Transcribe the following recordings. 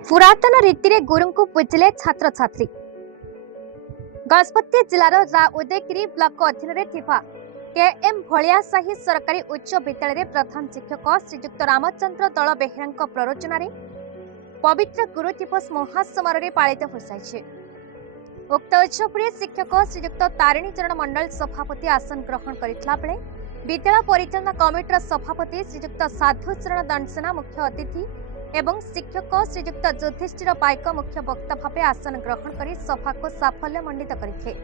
पुरातन रीति रे गुरु को पूजिले छात्र छात्री। गजपति जिलार उदयगिरी ब्लॉक अधीन थिबा केएम भलियासाही सरकारी उच्च विद्यालय प्रधान शिक्षक श्रीजुक्त रामचंद्र दल बेहेरा प्ररोचन पवित्र गुरु दिवस महासमारोह पालित हो साइछे। उक्त उत्सव शिक्षक श्रीजुक्त तारिणी चरण मंडल सभापति आसन ग्रहण करथिला बेले विद्यालय परिचालना कमिटीर सभापति श्रीजुक्त साधुचरण दंडसेना मुख्य अतिथि एवं शिक्षक श्रीजुक्त युधिष्ठिर पाइक मुख्य वक्ता भाव आसन ग्रहण कर सभा को साफल्य मंडित करते।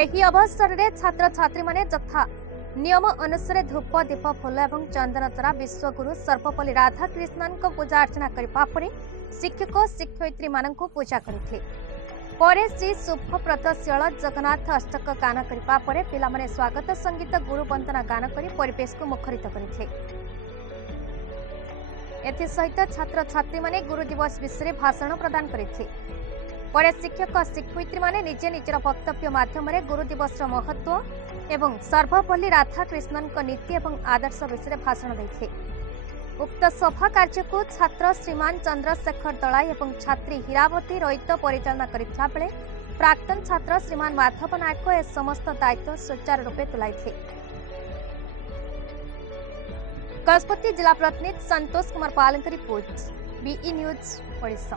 एही अवसर में छात्र छात्री माने यथा नियम अनुसार धूप दीप फूल और चंदन द्वारा विश्वगुरु सर्वपल्ली राधाकृष्णन को पूजा अर्चना करने पर शिक्षक शिक्षयित्री मान पूजा करते। परे श्री शुभप्रद शील जगन्नाथ अष्टक गान करने पर पिलामाने स्वागत संगीत गुरु वंदना गान कर परिवेश को मुखरित करते। एसहित छात्र छात्री माने गुरु दिवस विषय भाषण प्रदान करते। पर शिक्षक शिक्षयित्री माने निजे निजर वक्तव्य माध्यम गुरु दिवस महत्व एवं सर्वपल्ली राधाकृष्णन नीति एवं आदर्श विषय भाषण देते। उक्त सभा कार्य को छात्र श्रीमान चंद्रशेखर दलाई एवं छात्री हीरावती रोहित परिचालना करथिला बेले प्राक्तन छात्र श्रीमान माधव नायक ए समस्त दायित्व सुचारू रूपे तुलाइथे। गजपति जिला प्रतिनिधि संतोष कुमार पाल की रिपोर्ट बीई न्यूज ओडिशा।